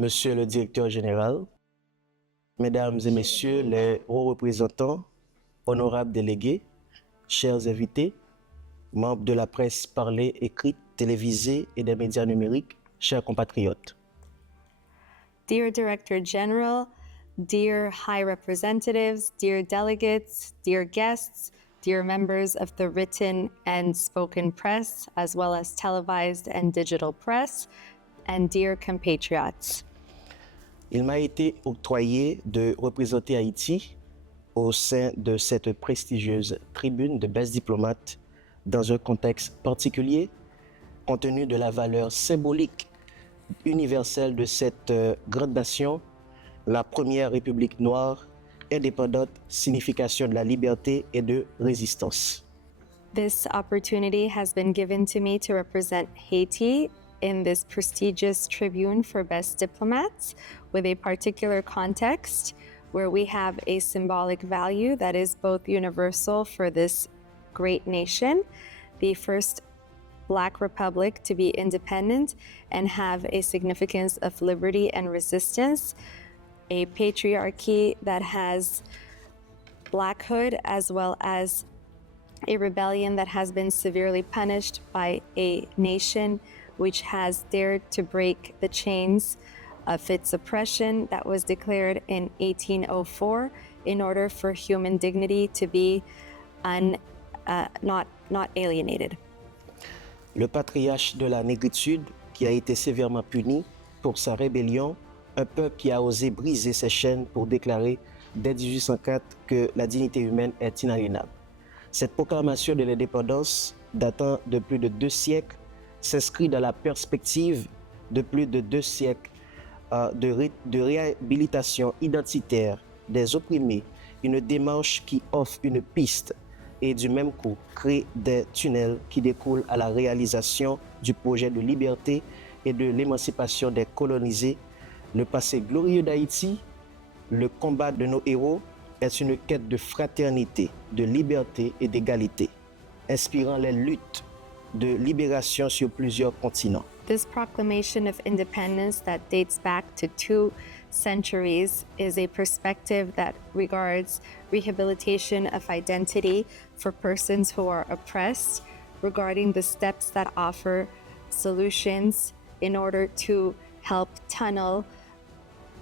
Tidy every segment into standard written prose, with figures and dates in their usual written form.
Monsieur le directeur général, Mesdames et Messieurs les hauts représentants, honorables délégués, chers invités, membres de la presse parlée, écrite, télévisée et des médias numériques, chers compatriotes. Dear Director General, dear High Representatives, dear delegates, dear guests, dear members of the written and spoken press, as well as televised and digital press, and dear compatriots. Il m'a été octroyé de représenter Haïti au sein de cette prestigieuse tribune de best diplomates dans un contexte particulier, compte tenu de la valeur symbolique universelle de cette grande nation, la première république noire, indépendante, signification de la liberté et de résistance. This opportunity has been given to me to represent Haiti in this prestigious tribune for best diplomats with a particular context where we have a symbolic value that is both universal for this great nation, the first Black republic to be independent and have a significance of liberty and resistance, a patriarchy that has Blackhood as well as a rebellion that has been severely punished by a nation which has dared to break the chains of its oppression that was declared in 1804 in order for human dignity to be not alienated. Le patriarche de la négritude qui a été sévèrement puni pour sa rébellion, un peuple qui a osé briser ses chaînes pour déclarer dès 1804 que la dignité humaine est inaliénable. Cette proclamation de l'indépendance, datant de plus de 2 siècles, s'inscrit dans la perspective de plus de 2 siècles de réhabilitation identitaire des opprimés, une démarche qui offre une piste et du même coup crée des tunnels qui découlent à la réalisation du projet de liberté et de l'émancipation des colonisés. Le passé glorieux d'Haïti, le combat de nos héros, est une quête de fraternité, de liberté et d'égalité, inspirant les luttes de libération sur plusieurs continents. This proclamation of independence that dates back to 2 centuries is a perspective that regards rehabilitation of identity for persons who are oppressed, regarding the steps that offer solutions in order to help tunnel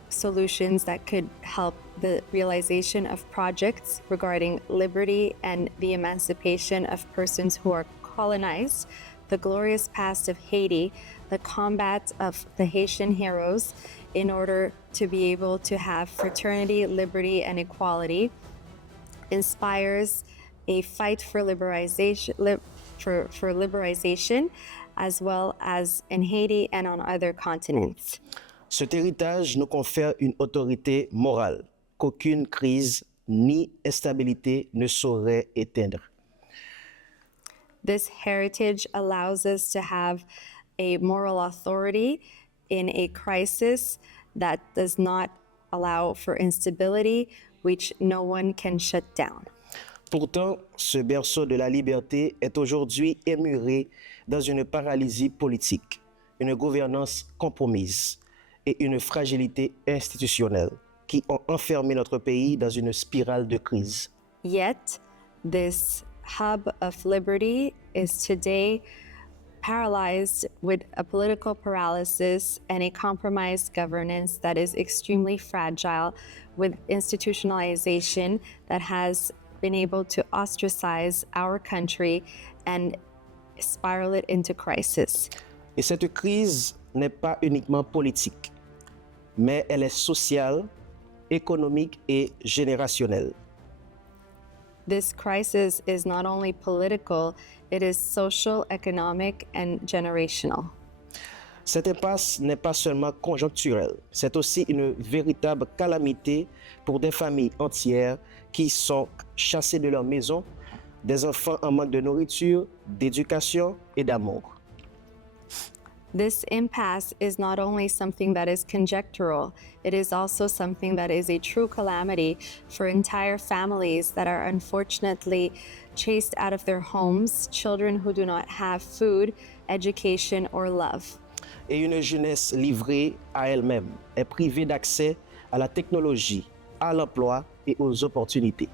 solutions that could help the realization of projects regarding liberty and the emancipation of persons who are colonized, the glorious past of Haiti, the combat of the Haitian heroes in order to be able to have fraternity, liberty, and equality, inspires a fight for liberation, for liberation, as well as in Haiti and on other continents. Cet héritage nous confère une autorité morale qu'aucune crise ni instabilité ne saurait éteindre. This heritage allows us to have a moral authority in a crisis that does not allow for instability, which no one can shut down. Pourtant, ce berceau de la liberté est aujourd'hui emmuré dans une paralysie politique, une gouvernance compromise et une fragilité institutionnelle qui ont enfermé notre pays dans une spirale de crise. Yet, this hub of liberty is today paralyzed with a political paralysis and a compromised governance that is extremely fragile, with institutionalization that has been able to ostracize our country and spiral it into crisis. Et cette crise n'est pas uniquement politique, mais elle est sociale, économique et générationnelle. This crisis is not only political, it is social, economic, and generational. Cette impasse n'est pas seulement conjoncturelle, c'est aussi une véritable calamité pour des familles entières qui sont chassées de leur maison, des enfants en manque de nourriture, d'éducation et d'amour. This impasse is not only something that is conjectural, it is also something that is a true calamity for entire families that are unfortunately chased out of their homes, children who do not have food, education, or love. et une jeunesse livrée à elle-même est privée d'accès à la technologie, à l'emploi et aux opportunités.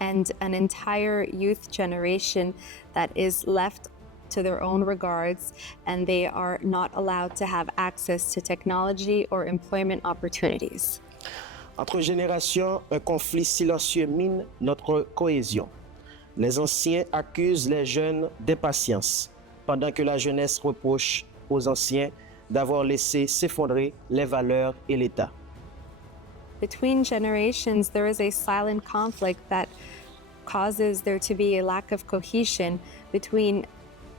And an entire youth generation that is left to their own regards, and they are not allowed to have access to technology or employment opportunities. Entre générations, un conflit silencieux mine notre cohésion. Les anciens accusent les jeunes d'impatience, pendant que la jeunesse reproche aux anciens d'avoir laissé s'effondrer les valeurs et l'État. Between generations, there is a silent conflict that causes there to be a lack of cohesion between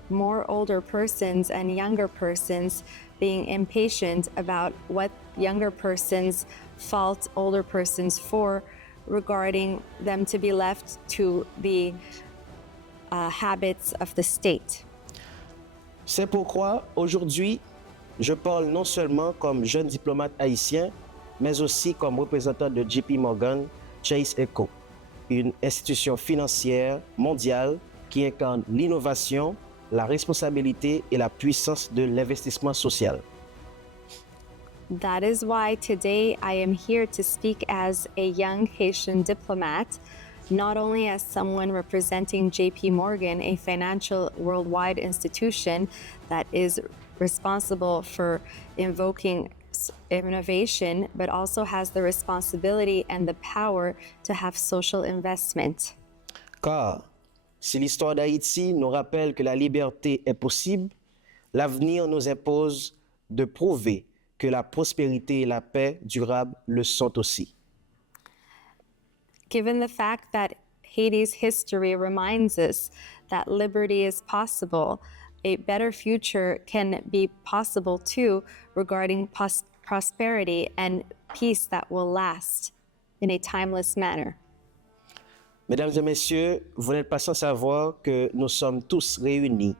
more older persons and younger persons being impatient about what younger persons fault older persons for, regarding them to be left to the habits of the state. C'est pourquoi, aujourd'hui, je parle non seulement comme jeune diplomate haïtien, mais aussi comme représentant de JP Morgan Chase & Co., une institution financière mondiale qui incarne l'innovation, la responsabilité et la puissance de l'investissement social. That is why today I am here to speak as a young Haitian diplomat, not only as someone representing JP Morgan, a financial worldwide institution that is responsible for invoking innovation, but also has the responsibility and the power to have social investment. Car si l'histoire d'Haïti nous rappelle que la liberté est possible, l'avenir nous impose de prouver que la prospérité et la paix durable le sont aussi. Given the fact that Haiti's history reminds us that liberty is possible, a better future can be possible too regarding prosperity and peace that will last in a timeless manner. Mesdames et messieurs, vous n'êtes pas sans savoir que nous sommes tous réunis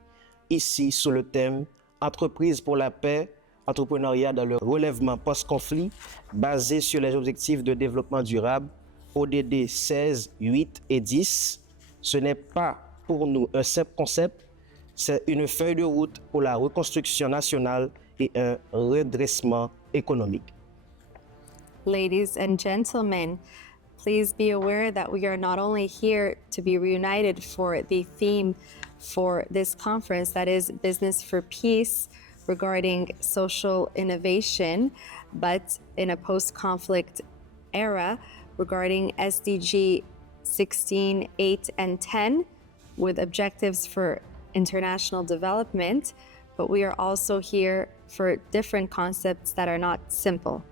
ici sous le thème « Entreprise pour la paix, entrepreneuriat dans le relèvement post-conflit basé sur les objectifs de développement durable, ODD 16, 8 et 10 ». Ce n'est pas pour nous un simple concept, c'est une feuille de route pour la reconstruction nationale et un redressement économique. Ladies and gentlemen, please be aware that we are not only here to be reunited for the theme for this conference, that is Business for Peace regarding social innovation, but in a post-conflict era regarding SDG 16, 8, and 10 with objectives for international development, but we are also here for different concepts that are not simple.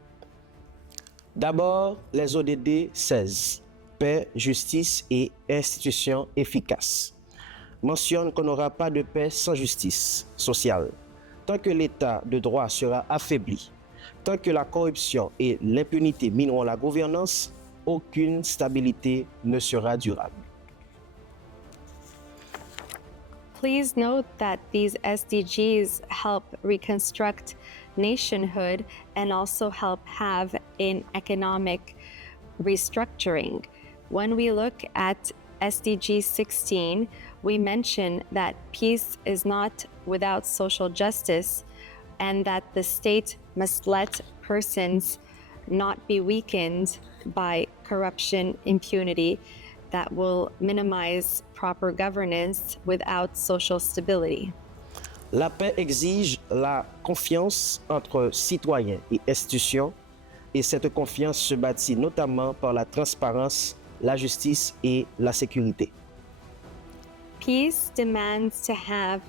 D'abord, les ODD 16, paix, justice et institutions efficaces, mentionnent qu'on n'aura pas de paix sans justice sociale, tant que l'état de droit sera affaibli, tant que la corruption et l'impunité mineront la gouvernance, aucune stabilité ne sera durable. Please note that these SDGs help reconstruct nationhood and also help have an economic restructuring. When we look at SDG 16, we mention that peace is not without social justice and that the state must let persons not be weakened by corruption, impunity, that will minimize proper governance without social stability. La paix exige la confiance entre citoyens et institutions, et cette confiance se bâtit notamment par la transparence, la justice et la sécurité. Peace demands to have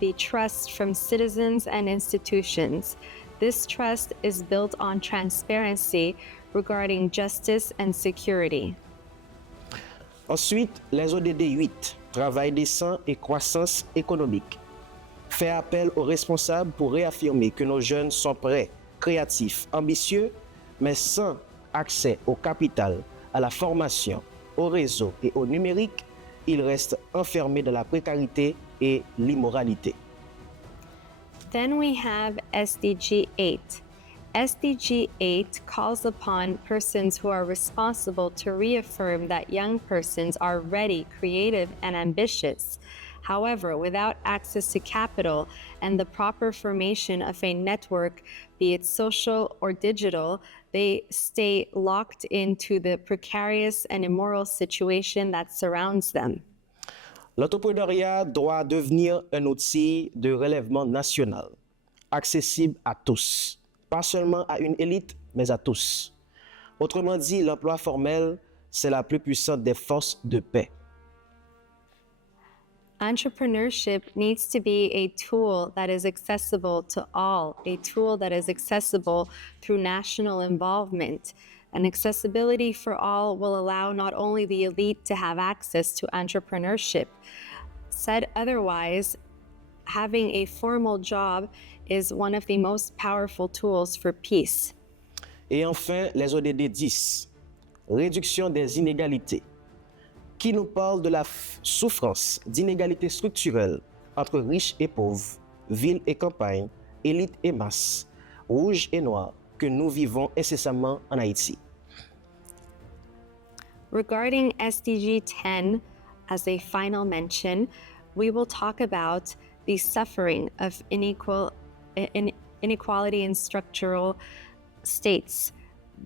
the trust from citizens and institutions. This trust is built on transparency regarding justice and security. Ensuite, les ODD 8, travail décent et croissance économique, fait appel aux responsables pour réaffirmer que nos jeunes sont prêts, créatifs, ambitieux, mais sans accès au capital, à la formation, au réseau et au numérique, ils restent enfermés dans la précarité et l'immoralité. Then we have SDG 8. SDG 8 calls upon persons who are responsible to reaffirm that young persons are ready, creative, and ambitious. However, without access to capital and the proper formation of a network, be it social or digital, they stay locked into the precarious and immoral situation that surrounds them. L'entrepreneuriat doit devenir un outil de relèvement national, accessible à tous, pas seulement à une élite, mais à tous. Autrement dit, l'emploi formel, c'est la plus puissante des forces de paix. Entrepreneurship needs to be a tool that is accessible to all, a tool that is accessible through national involvement. And accessibility for all will allow not only the elite to have access to entrepreneurship. Said otherwise, having a formal job is one of the most powerful tools for peace. Et enfin, les ODD 10, réduction des inégalités, qui nous parle de la souffrance d'inégalités structurelles entre riches et pauvres, villes et campagnes, élites et masses, rouges et noirs, que nous vivons incessamment en Haïti. Regarding SDG 10, as a final mention, we will talk about the suffering of inequality in structural states,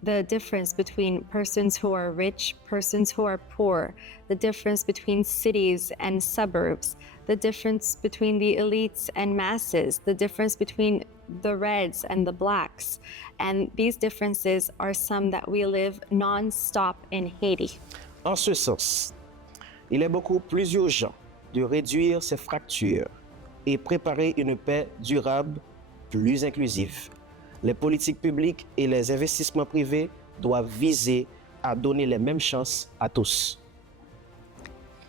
the difference between persons who are rich, persons who are poor, the difference between cities and suburbs, the difference between the elites and masses, the difference between the reds and the blacks. And these differences are some that we live non-stop in Haiti. En ce sens, il est beaucoup plus urgent de réduire ces fractures et préparer une paix durable, plus inclusive. Les politiques publiques et les investissements privés doivent viser à donner les mêmes chances à tous.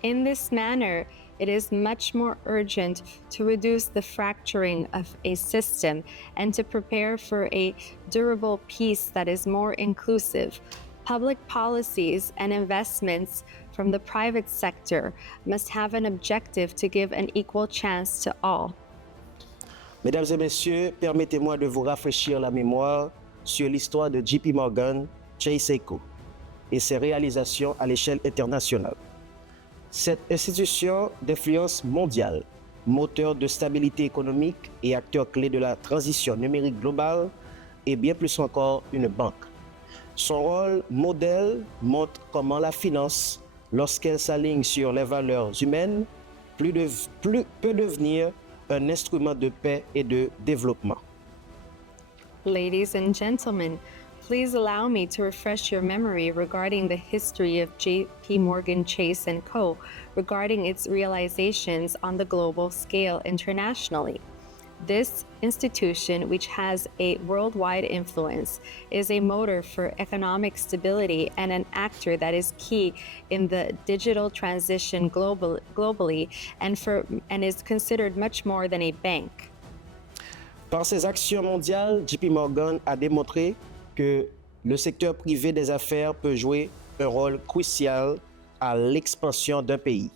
In this manner, it is much more urgent to reduce the fracturing of a system and to prepare for a durable peace that is more inclusive. Public policies and investments from the private sector must have an objective to give an equal chance to all. Mesdames et messieurs, permettez-moi de vous rafraîchir la mémoire sur l'histoire de JP Morgan Chase & Co. et ses réalisations à l'échelle internationale. Cette institution d'influence mondiale, moteur de stabilité économique et acteur clé de la transition numérique globale, et bien plus encore une banque. Son rôle modèle montre comment la finance, lorsqu'elle s'aligne sur les valeurs humaines, peut devenir un instrument de paix et de développement. Ladies and gentlemen, please allow me to refresh your memory regarding the history of JP Morgan Chase & Co. regarding its realizations on the global scale internationally. This institution, which has a worldwide influence, is a motor for economic stability and an actor that is key in the digital transition globally and is considered much more than a bank. Par ses actions mondiales, JP Morgan a démontré que le secteur privé des affaires peut jouer un rôle crucial à l'expansion d'un pays.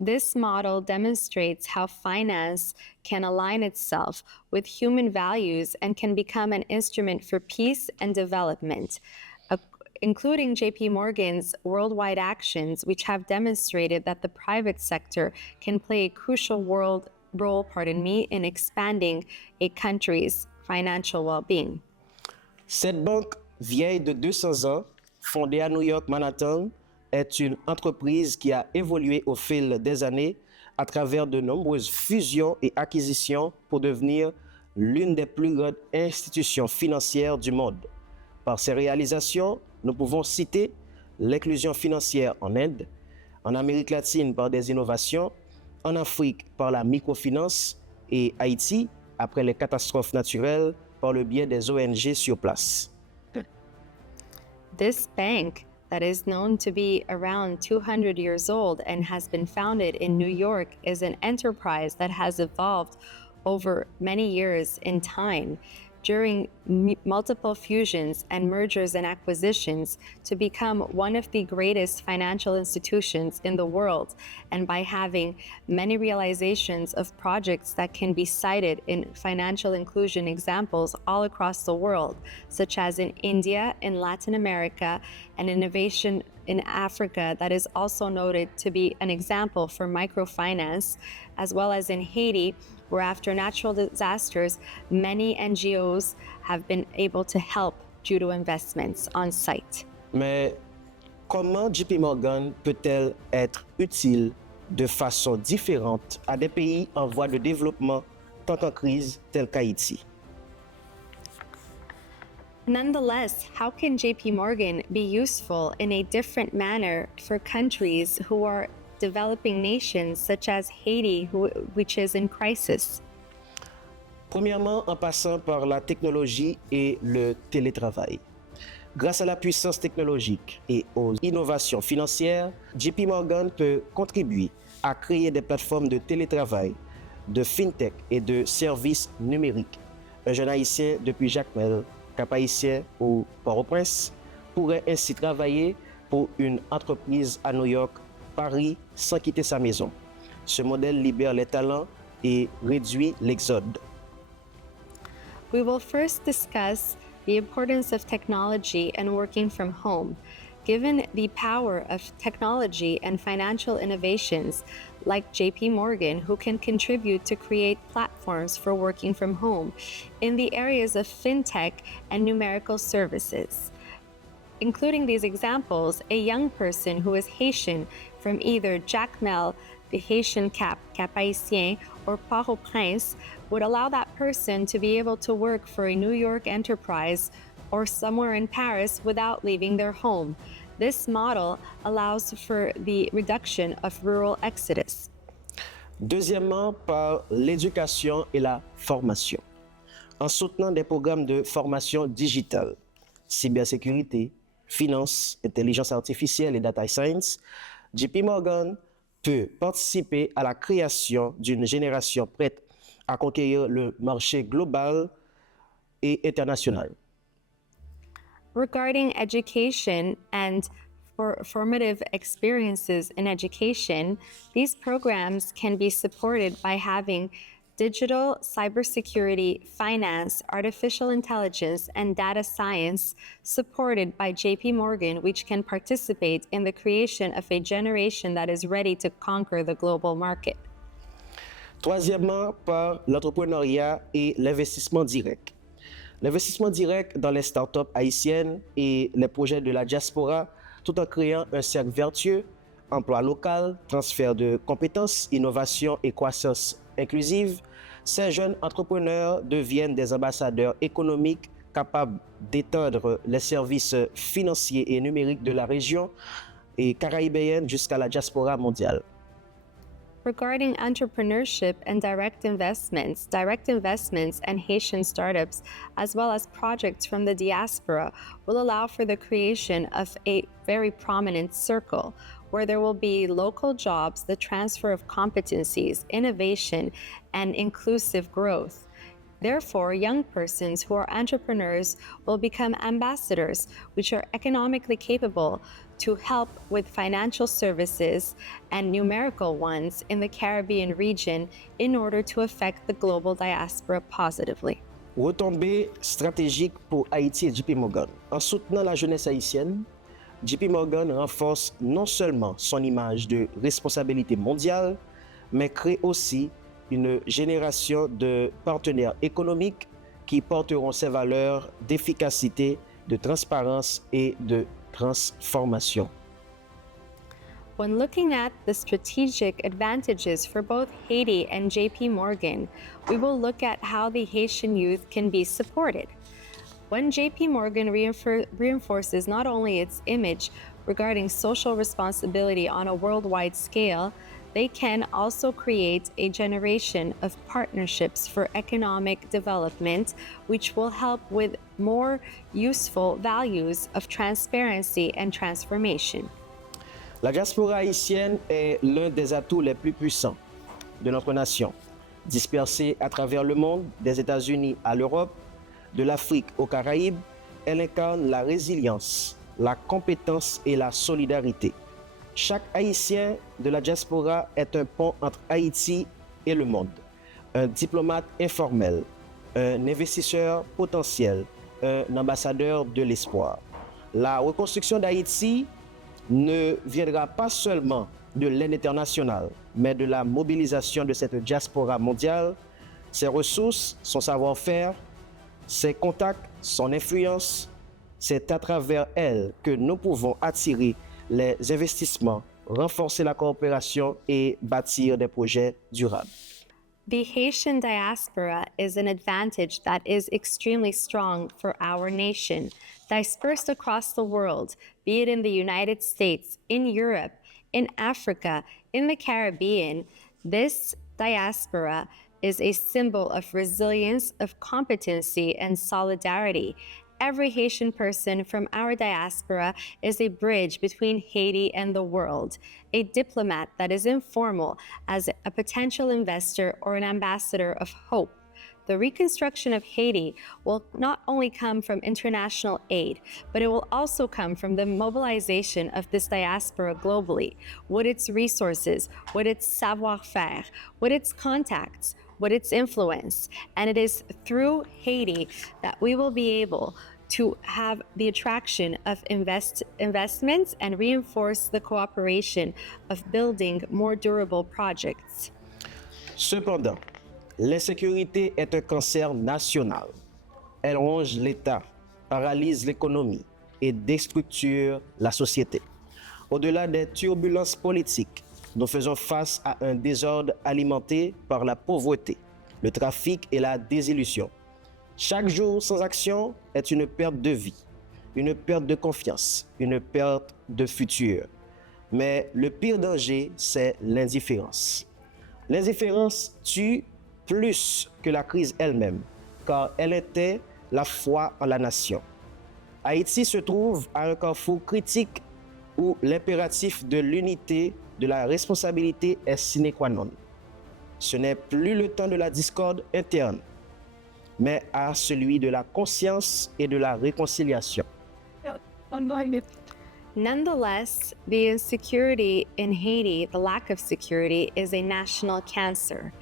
This model demonstrates how finance can align itself with human values and can become an instrument for peace and development, including JP Morgan's worldwide actions, which have demonstrated that the private sector can play a crucial role in expanding a country's financial well-being. Cette banque vieille de 200 ans, fondée à New York, Manhattan, est une entreprise qui a évolué au fil des années à travers de nombreuses fusions et acquisitions pour devenir l'une des plus grandes institutions financières du monde. Par ses réalisations, nous pouvons citer l'inclusion financière en Inde, en Amérique latine par des innovations, en Afrique par la microfinance et Haïti, après les catastrophes naturelles, par le biais des ONG sur place. This bank, that is known to be around 200 years old and has been founded in New York, is an enterprise that has evolved over many years in time. during multiple fusions and mergers and acquisitions to become one of the greatest financial institutions in the world, and by having many realizations of projects that can be cited in financial inclusion examples all across the world, such as in India, in Latin America, and innovation in Africa that is also noted to be an example for microfinance, as well as in Haiti, where after natural disasters, many NGOs have been able to help due to investments on site. Mais comment JP Morgan peut-elle être utile de façon différente à des pays en voie de développement tant en crise tels qu'Haïti? Nonetheless, how can JP Morgan be useful in a different manner for countries who are developing nations such as Haiti, which is in crisis? Premièrement, en passant par la technologie et le télétravail. Grâce à la puissance technologique et aux innovations financières, JP Morgan peut contribuer à créer des plateformes de télétravail, de fintech et de services numériques. Un jeune haïtien depuis Jacmel, Cap-Haïtien ou Port-au-Prince pourrait ainsi travailler pour une entreprise à New York, Paris, sans quitter sa maison. Ce modèle libère les talents et réduit l'exode. We will first discuss the importance of technology and working from home. Given the power of technology and financial innovations like JP Morgan, who can contribute to create platforms for working from home in the areas of fintech and numerical services. Including these examples, a young person who is Haitian from either Jacmel, the Haitian Cap-Haïtien, or Port-au-Prince would allow that person to be able to work for a New York enterprise or somewhere in Paris without leaving their home. This model allows for the reduction of rural exodus. Deuxièmement, par l'éducation et la formation. En soutenant des programmes de formation digitale, cybersécurité, finance, intelligence artificielle et data science, JP Morgan peut participer à la création d'une génération prête à conquérir le marché global et international. Regarding education and formative experiences in education, these programs can be supported by having digital, cybersecurity, finance, artificial intelligence, and data science supported by JP Morgan, which can participate in the creation of a generation that is ready to conquer the global market. Troisièmement, par l'entrepreneuriat et l'investissement direct. L'investissement direct dans les startups haïtiennes et les projets de la diaspora, tout en créant un cercle vertueux, emploi local, transfert de compétences, innovation et croissance inclusive, ces jeunes entrepreneurs deviennent des ambassadeurs économiques capables d'étendre les services financiers et numériques de la région et caribéenne jusqu'à la diaspora mondiale. Regarding entrepreneurship and direct investments and Haitian startups, as well as projects from the diaspora, will allow for the creation of a very prominent circle where there will be local jobs, the transfer of competencies, innovation, and inclusive growth. Therefore, young persons who are entrepreneurs will become ambassadors, which are economically capable to help with financial services and numerical ones in the Caribbean region in order to affect the global diaspora positively. Retombées stratégiques pour Haïti et JP Morgan. En soutenant la jeunesse haïtienne, JP Morgan renforce non seulement son image de responsabilité mondiale, mais crée aussi une génération de partenaires économiques qui porteront ses valeurs d'efficacité, de transparence et de transformation. When looking at the strategic advantages for both Haiti and JP Morgan, we will look at how the Haitian youth can be supported. When JP Morgan reinforces not only its image regarding social responsibility on a worldwide scale, they can also create a generation of partnerships for economic development, which will help with more useful values of transparency and transformation. La diaspora haïtienne est l'un des atouts les plus puissants de notre nation. Dispersée à travers le monde, des États-Unis à l'Europe, de l'Afrique aux Caraïbes, elle incarne la résilience, la compétence et la solidarité. Chaque Haïtien de la diaspora est un pont entre Haïti et le monde, un diplomate informel, un investisseur potentiel, un ambassadeur de l'espoir. La reconstruction d'Haïti ne viendra pas seulement de l'aide internationale, mais de la mobilisation de cette diaspora mondiale, ses ressources, son savoir-faire, ses contacts, son influence. C'est à travers elle que nous pouvons attirer les investissements, renforcer la coopération et bâtir des projets durables. The Haitian diaspora is an advantage that is extremely strong for our nation. Dispersed across the world, be it in the United States, in Europe, in Africa, in the Caribbean, this diaspora is a symbol of resilience, of competency, and solidarity. Every Haitian person from our diaspora is a bridge between Haiti and the world, a diplomat that is informal as a potential investor or an ambassador of hope. The reconstruction of Haiti will not only come from international aid, but it will also come from the mobilization of this diaspora globally, with its resources, with its savoir-faire, with its contacts, with its influence. And it is through Haiti that we will be able to have the attraction of investments and reinforce the cooperation of building more durable projects. Cependant, l'insécurité est un cancer national. Elle ronge l'État, paralyse l'économie et déstructure la société. Au-delà des turbulences politiques, nous faisons face à un désordre alimenté par la pauvreté, le trafic et la désillusion. Chaque jour sans action est une perte de vie, une perte de confiance, une perte de futur. Mais le pire danger, c'est l'indifférence. L'indifférence tue plus que la crise elle-même, car elle était la foi en la nation. Haïti se trouve à un carrefour critique où l'impératif de l'unité, de la responsabilité est sine qua non. Ce n'est plus le temps de la discorde interne, mais à celui de la conscience et de la réconciliation. Nonetheless, the insecurity in Haiti, the lack of security, is a national cancer.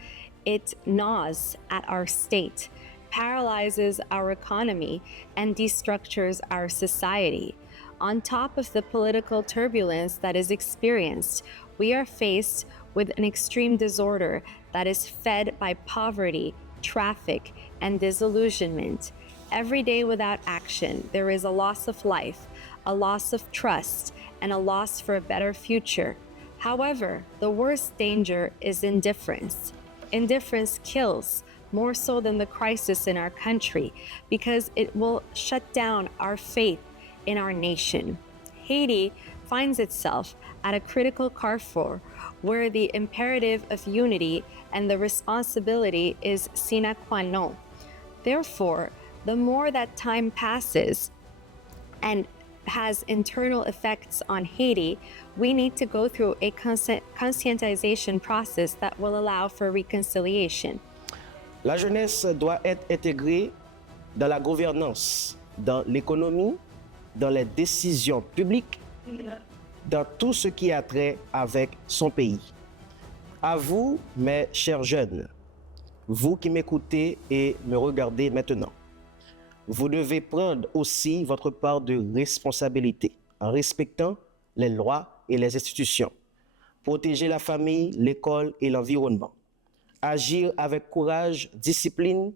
It gnaws at our state, paralyzes our economy, and destructures our society. On top of the political turbulence that is experienced, we are faced with an extreme disorder that is fed by poverty, traffic, and disillusionment. Every day without action, there is a loss of life, a loss of trust, and a loss for a better future. However, the worst danger is indifference. Indifference kills more so than the crisis in our country because it will shut down our faith in our nation. Haiti finds itself at a critical carrefour where the imperative of unity and the responsibility is sine qua non. Therefore, the more that time passes and has internal effects on Haiti, we need to go through a conscientization process that will allow for reconciliation. La jeunesse doit être intégrée dans la gouvernance, dans l'économie, dans les décisions publiques, dans tout ce qui a trait avec son pays. À vous, mes chers jeunes, vous qui m'écoutez et me regardez maintenant, vous devez prendre aussi votre part de responsabilité en respectant les lois et les institutions, protéger la famille, l'école et l'environnement, agir avec courage, discipline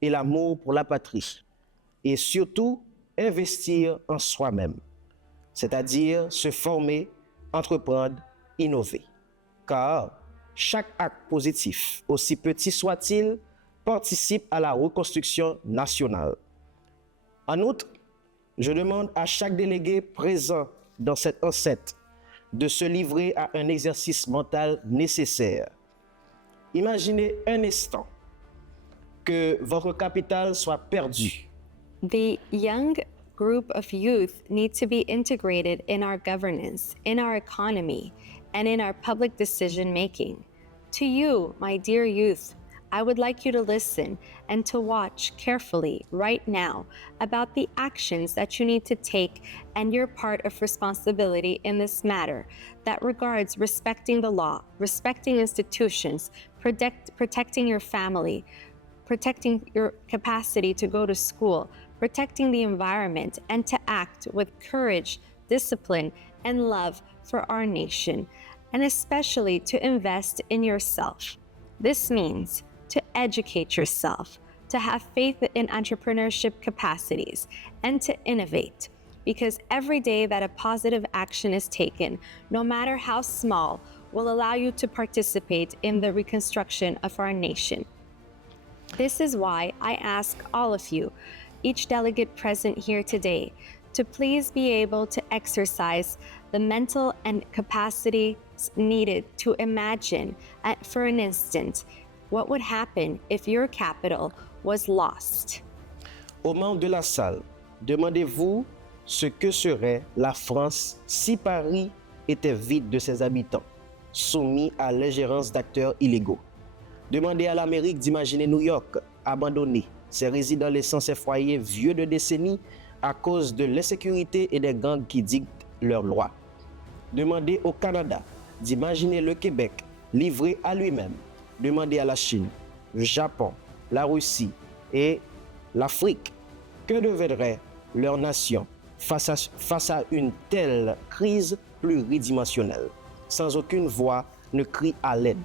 et l'amour pour la patrie, et surtout investir en soi-même, c'est-à-dire se former, entreprendre, innover. Car chaque acte positif, aussi petit soit-il, participe à la reconstruction nationale. En outre, je demande à chaque délégué présent dans cette enceinte de se livrer à un exercice mental nécessaire. Imaginez un instant que votre capital soit perdu. The young group of youth need to be integrated in our governance, in our economy, and in our public decision making. To you, my dear youth, I would like you to listen and to watch carefully right now about the actions that you need to take and your part of responsibility in this matter that regards respecting the law, respecting institutions, protecting your family, protecting your capacity to go to school, protecting the environment, and to act with courage, discipline, and love for our nation, and especially to invest in yourself. This means to educate yourself, to have faith in entrepreneurship capacities, and to innovate. Because every day that a positive action is taken, no matter how small, will allow you to participate in the reconstruction of our nation. This is why I ask all of you, each delegate present here today, to please be able to exercise the mental and capacity needed to imagine, for an instant, what would happen if your capital was lost. Aux membres de la salle, demandez-vous ce que serait la France si Paris était vide de ses habitants, soumis à l'ingérence d'acteurs illégaux. Demandez à l'Amérique d'imaginer New York abandonné, ses résidents laissant ses foyers vieux de décennies à cause de l'insécurité et des gangs qui dictent leurs lois. Demandez au Canada d'imaginer le Québec livré à lui-même. Demandez à la Chine, le Japon, la Russie et l'Afrique que deviendrait leur nation face à une telle crise pluridimensionnelle, sans aucune voix ne crie à l'aide.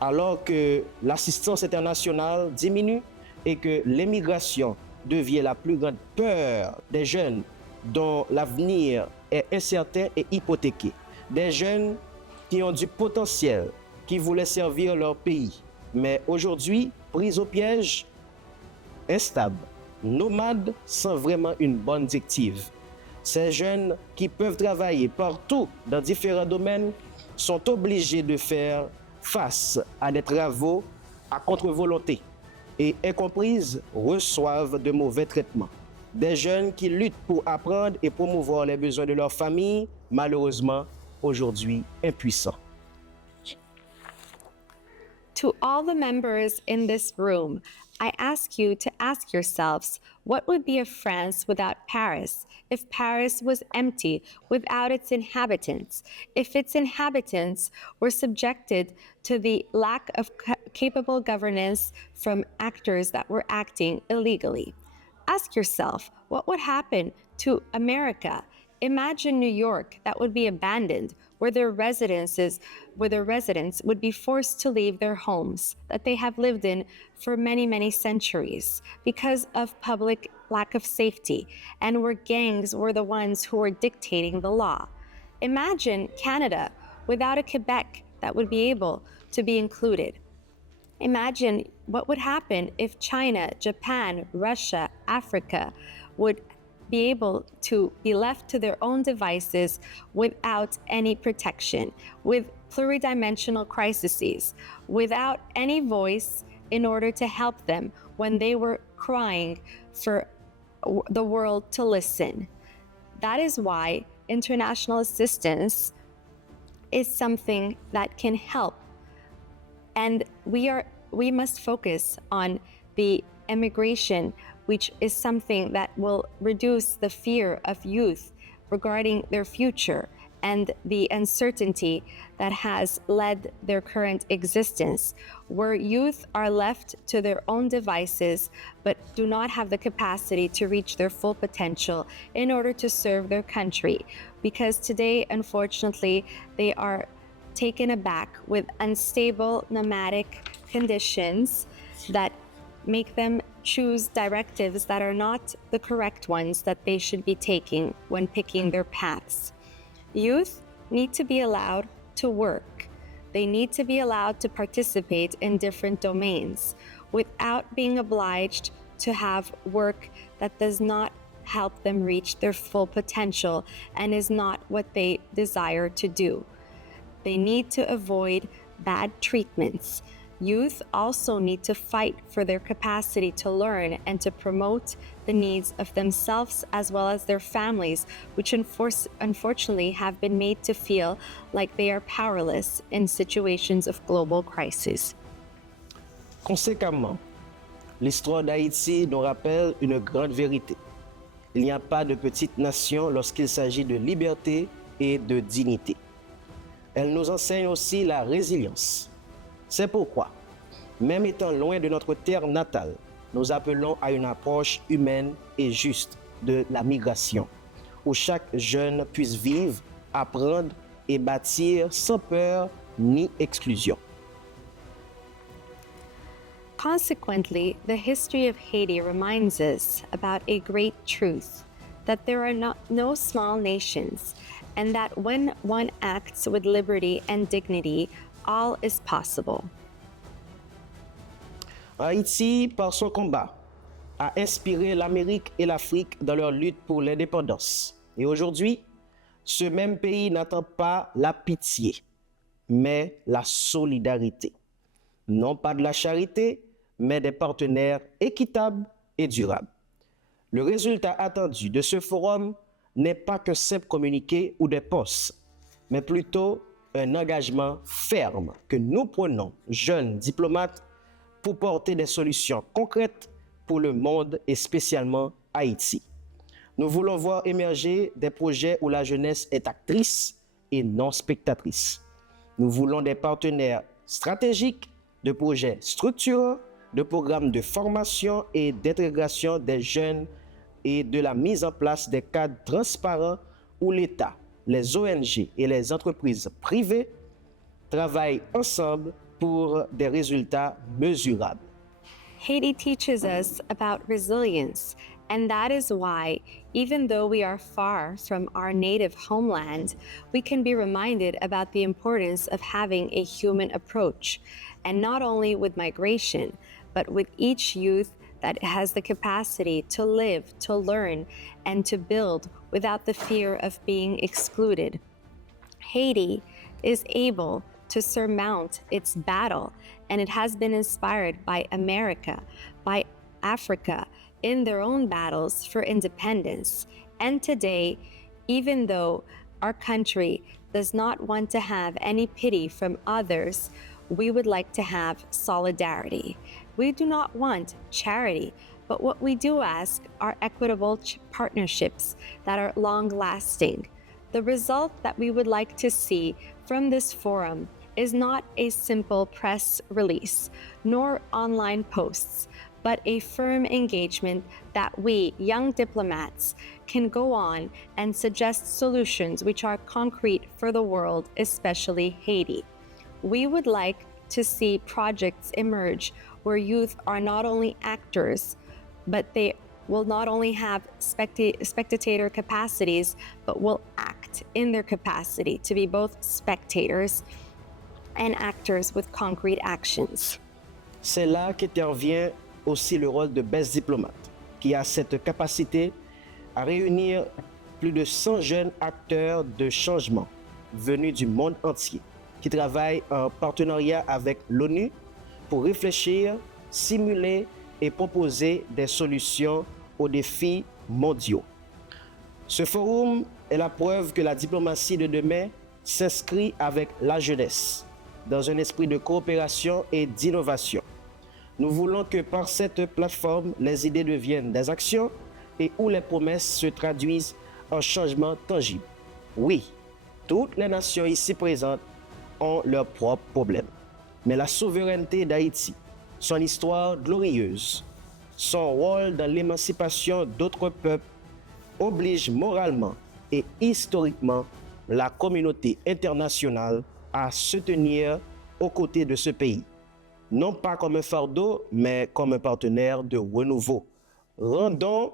Alors que l'assistance internationale diminue et que l'immigration devient la plus grande peur des jeunes dont l'avenir est incertain et hypothéqué. Des jeunes qui ont du potentiel, qui voulaient servir leur pays, mais aujourd'hui pris au piège, instables, nomades sans vraiment une bonne directive. Ces jeunes qui peuvent travailler partout dans différents domaines sont obligés de faire face à des travaux à contre-volonté et, incomprises, reçoivent de mauvais traitements. Des jeunes qui luttent pour apprendre et promouvoir les besoins de leur famille, malheureusement, aujourd'hui impuissants. To all the members in this room, I ask you to ask yourselves, what would be of France without Paris? If Paris was empty without its inhabitants, if its inhabitants were subjected to the lack of capable governance from actors that were acting illegally. Ask yourself, what would happen to America? Imagine New York that would be abandoned, where their residents would be forced to leave their homes that they have lived in for many, many centuries because of public lack of safety, and where gangs were the ones who were dictating the law. Imagine Canada without a Quebec that would be able to be included. Imagine what would happen if China, Japan, Russia, Africa would be able to be left to their own devices without any protection, with pluridimensional crises, without any voice in order to help them when they were crying for the world to listen. That is why international assistance is something that can help. And we must focus on the immigration, which is something that will reduce the fear of youth regarding their future and the uncertainty that has led their current existence, where youth are left to their own devices but do not have the capacity to reach their full potential in order to serve their country. Because today, unfortunately, they are taken aback with unstable nomadic conditions that make them choose directives that are not the correct ones that they should be taking when picking their paths. Youth need to be allowed to work. They need to be allowed to participate in different domains without being obliged to have work that does not help them reach their full potential and is not what they desire to do. They need to avoid bad treatments. Youth also need to fight for their capacity to learn and to promote the needs of themselves as well as their families, which unfortunately have been made to feel like they are powerless in situations of global crisis. Conséquemment, l'histoire d'Haïti nous rappelle une grande vérité. Il n'y a pas de petite nation lorsqu'il s'agit de liberté et de dignité. Elle nous enseigne aussi la résilience. C'est pourquoi, même étant loin de notre terre natale, nous appelons à une approche humaine et juste de la migration, où chaque jeune puisse vivre, apprendre et bâtir sans peur ni exclusion. Consequently, the history of Haiti reminds us about a great truth, that there are no small nations, and that when one acts with liberty and dignity, all is possible. Haïti, par son combat, a inspiré l'Amérique et l'Afrique dans leur lutte pour l'indépendance. Et aujourd'hui, ce même pays n'attend pas la pitié, mais la solidarité. Non pas de la charité, mais des partenaires équitables et durables. Le résultat attendu de ce forum n'est pas qu'un simple communiqué ou des postes, mais plutôt un engagement ferme que nous prenons, jeunes diplomates, pour porter des solutions concrètes pour le monde et spécialement Haïti. Nous voulons voir émerger des projets où la jeunesse est actrice et non spectatrice. Nous voulons des partenaires stratégiques, de projets structurants, de programmes de formation et d'intégration des jeunes et de la mise en place des cadres transparents où l'État, les ONG et les entreprises privées travaillent ensemble pour des résultats mesurables. Haiti teaches us about resilience, and that is why, even though we are far from our native homeland, we can be reminded about the importance of having a human approach, and not only with migration, but with each youth that has the capacity to live, to learn, and to build without the fear of being excluded. Haiti is able to surmount its battle, and it has been inspired by America, by Africa, in their own battles for independence. And today, even though our country does not want to have any pity from others, we would like to have solidarity. We do not want charity, but what we do ask are equitable partnerships that are long-lasting. The result that we would like to see from this forum is not a simple press release, nor online posts, but a firm engagement that we, young diplomats, can go on and suggest solutions which are concrete for the world, especially Haiti. We would like to see projects emerge where youth are not only actors, but they will not only have spectator capacities, but will act in their capacity to be both spectators and actors with concrete actions. C'est là qu'intervient aussi le rôle de Best Diplomate, qui a cette capacité à réunir plus de 100 jeunes acteurs de changement venus du monde entier, qui travaillent en partenariat avec l'ONU pour réfléchir, simuler et proposer des solutions aux défis mondiaux. Ce forum est la preuve que la diplomatie de demain s'inscrit avec la jeunesse, dans un esprit de coopération et d'innovation. Nous voulons que par cette plateforme, les idées deviennent des actions et où les promesses se traduisent en changements tangibles. Oui, toutes les nations ici présentes ont leurs propres problèmes. Mais la souveraineté d'Haïti, son histoire glorieuse, son rôle dans l'émancipation d'autres peuples oblige moralement et historiquement la communauté internationale à se tenir aux côtés de ce pays, non pas comme un fardeau, mais comme un partenaire de renouveau. Rendons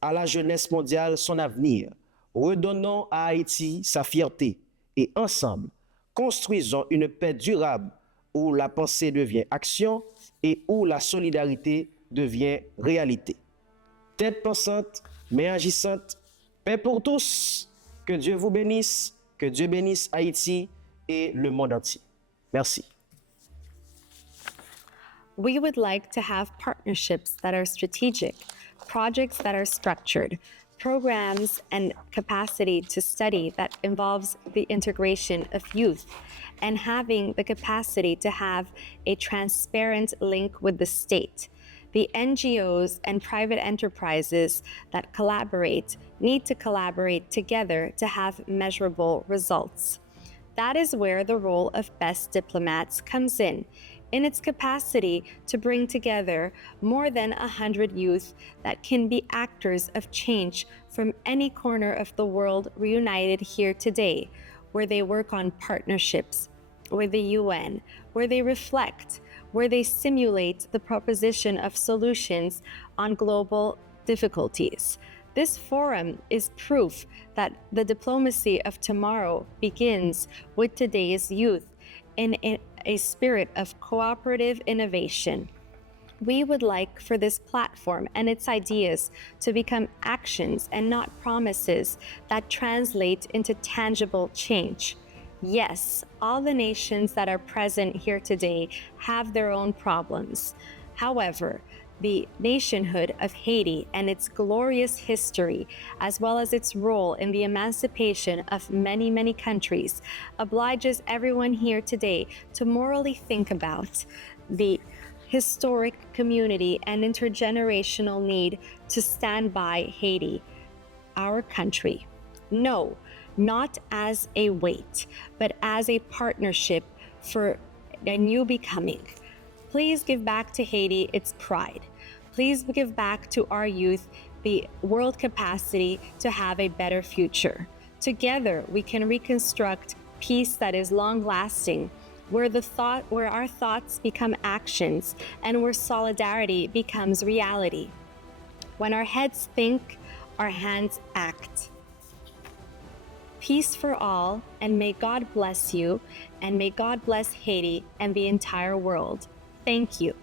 à la jeunesse mondiale son avenir, redonnons à Haïti sa fierté et ensemble, construisons une paix durable où la pensée devient action et où la solidarité devient réalité. Tête pensante, mais agissante, paix pour tous, que Dieu vous bénisse, que Dieu bénisse Haïti et le monde entier. Merci. We would like to have partnerships that are strategic, projects that are structured, programs and capacity to study that involves the integration of youth and having the capacity to have a transparent link with the state. The NGOs and private enterprises that collaborate need to collaborate together to have measurable results. That is where the role of Best Diplomats comes in its capacity to bring together more than 100 youth that can be actors of change from any corner of the world reunited here today, where they work on partnerships with the UN, where they reflect, where they simulate the proposition of solutions on global difficulties. This forum is proof that the diplomacy of tomorrow begins with today's youth in a spirit of cooperative innovation. We would like for this platform and its ideas to become actions and not promises that translate into tangible change. Yes, all the nations that are present here today have their own problems. However, the nationhood of Haiti and its glorious history, as well as its role in the emancipation of many, many countries, obliges everyone here today to morally think about the historic community and intergenerational need to stand by Haiti, our country. No, not as a weight, but as a partnership for a new becoming. Please give back to Haiti its pride. Please give back to our youth the world capacity to have a better future. Together, we can reconstruct peace that is long-lasting, where our thoughts become actions and where solidarity becomes reality. When our heads think, our hands act. Peace for all, and may God bless you, and may God bless Haiti and the entire world. Thank you.